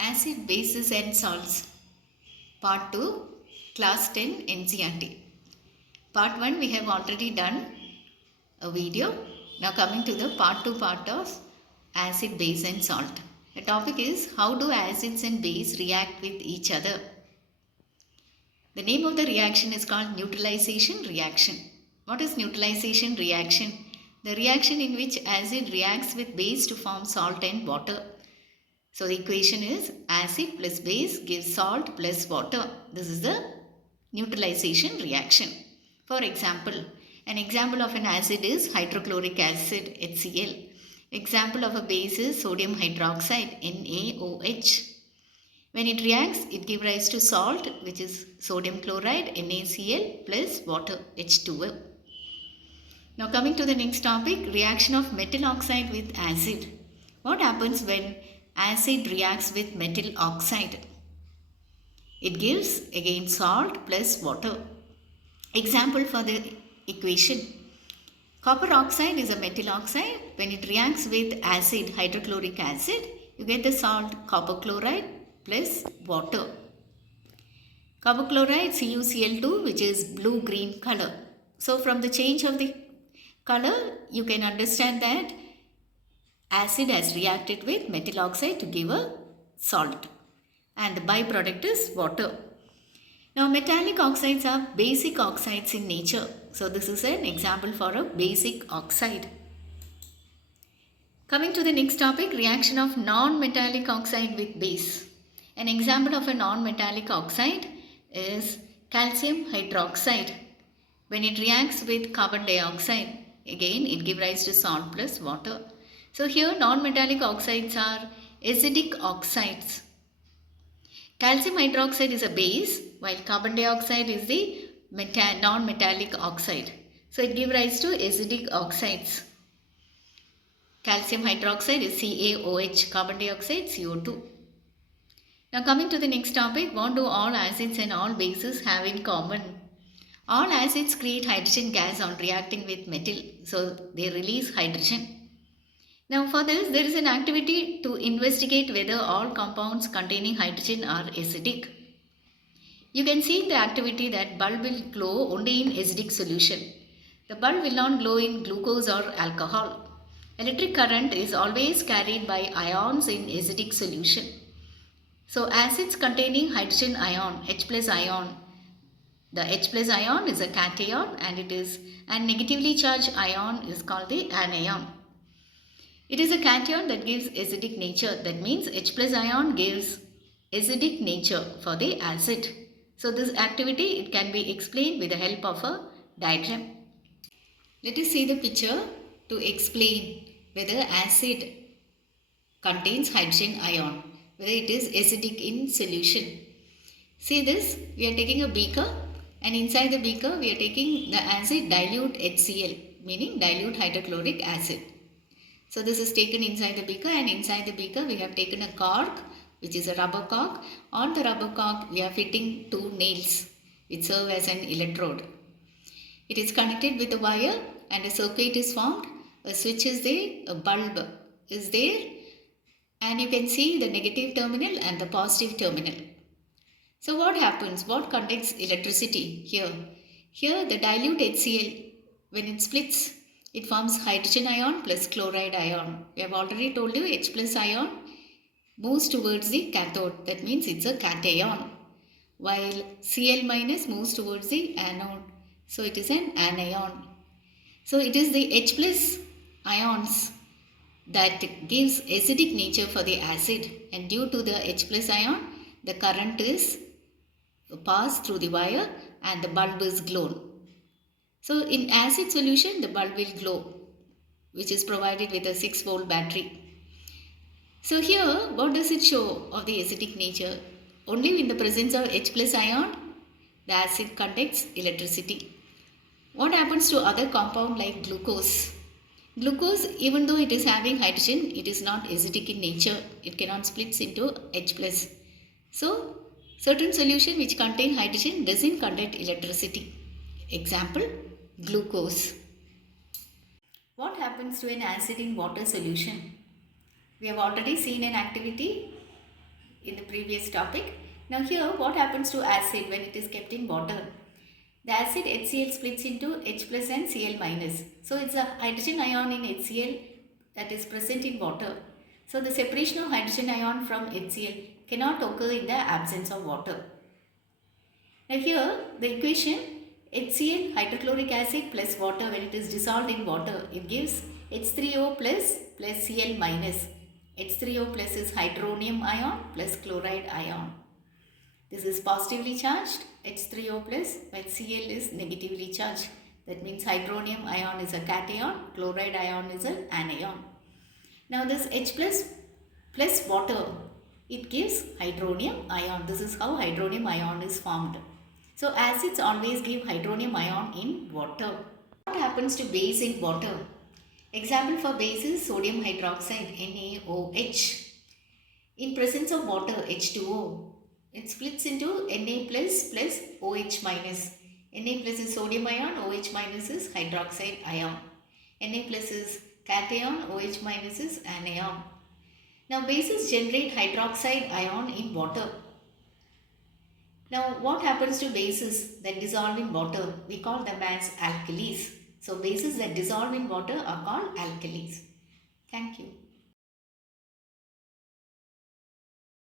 Acid, bases and salts. Part 2, Class 10 NCERT. Part 1 we have already done a video. Now coming to the part 2 part of acid, base and salt. The topic is how do acids and base react with each other. The name of the reaction is called neutralization reaction. What is neutralization reaction? The reaction in which acid reacts with base to form salt and water. So the equation is acid plus base gives salt plus water. This is the neutralization reaction. For example, an example of an acid is hydrochloric acid HCl. Example of a base is sodium hydroxide NaOH. When it reacts, it gives rise to salt, which is sodium chloride NaCl plus water H2O. Now coming to the next topic, reaction of metal oxide with acid. What happens when acid reacts with metal oxide? It gives again salt plus water. Example for the equation. Copper oxide is a metal oxide. When it reacts with acid, hydrochloric acid, you get the salt copper chloride plus water. Copper chloride CuCl2, which is blue-green color. So from the change of the color, you can understand that acid has reacted with metal oxide to give a salt, and the byproduct is water. Now metallic oxides are basic oxides in nature. So this is an example for a basic oxide. Coming to the next topic, reaction of non-metallic oxide with base. An example of a non-metallic oxide is calcium hydroxide. When it reacts with carbon dioxide, again it gives rise to salt plus water. So here non-metallic oxides are acidic oxides. Calcium hydroxide is a base, while carbon dioxide is the non-metallic oxide. So it gives rise to acidic oxides. Calcium hydroxide is CaOH, carbon dioxide CO2. Now coming to the next topic, what do all acids and all bases have in common? All acids create hydrogen gas on reacting with metal, so they release hydrogen. Now for this, there is an activity to investigate whether all compounds containing hydrogen are acidic. You can see in the activity that bulb will glow only in acidic solution. The bulb will not glow in glucose or alcohol. Electric current is always carried by ions in acidic solution. So acids containing hydrogen ion, H plus ion. The H plus ion is a cation and negatively charged ion is called the anion. It is a cation that gives acidic nature. That means H plus ion gives acidic nature for the acid. So this activity, it can be explained with the help of a diagram. Let us see the picture to explain whether acid contains hydrogen ion, whether it is acidic in solution. See this, we are taking a beaker and inside the beaker we are taking the acid dilute HCl, meaning dilute hydrochloric acid. So this is taken inside the beaker, and inside the beaker we have taken a cork, which is a rubber cork. On the rubber cork we are fitting two nails which serve as an electrode. It is connected with a wire and a circuit is formed. A switch is there, a bulb is there, and you can see the negative terminal and the positive terminal. So what happens? What conducts electricity here? Here the dilute HCl, when it splits, it forms hydrogen ion plus chloride ion. We have already told you H plus ion moves towards the cathode. That means it's a cation. While Cl minus moves towards the anode. So it is an anion. So it is the H plus ions that gives acidic nature for the acid, and due to the H plus ion, the current is passed through the wire and the bulb is glown. So in acid solution, the bulb will glow, which is provided with a 6-volt battery. So here, what does it show of the acidic nature? Only in the presence of H plus ion, the acid conducts electricity. What happens to other compound like glucose? Glucose, even though it is having hydrogen, it is not acidic in nature. It cannot split into H plus. So certain solution which contain hydrogen doesn't conduct electricity. Example, glucose. What happens to an acid in water solution? We have already seen an activity in the previous topic. Now here what happens to acid when it is kept in water? The acid HCl splits into H plus and Cl minus. So it's a hydrogen ion in HCl that is present in water. So the separation of hydrogen ion from HCl cannot occur in the absence of water. Now here the equation HCl hydrochloric acid plus water, when it is dissolved in water, it gives H3O plus Cl minus. H3O plus is hydronium ion plus chloride ion. This is positively charged H3O plus, but Cl is negatively charged. That means hydronium ion is a cation, chloride ion is an anion. Now this H plus water, it gives hydronium ion. This is how hydronium ion is formed. So acids always give hydronium ion in water. What happens to base in water? Example for base is sodium hydroxide, NaOH. In presence of water, H2O, it splits into Na plus OH minus. Na plus is sodium ion, OH minus is hydroxide ion. Na plus is cation, OH minus is anion. Now bases generate hydroxide ion in water. Now what happens to bases that dissolve in water? We call them as alkalis. So bases that dissolve in water are called alkalis. Thank you.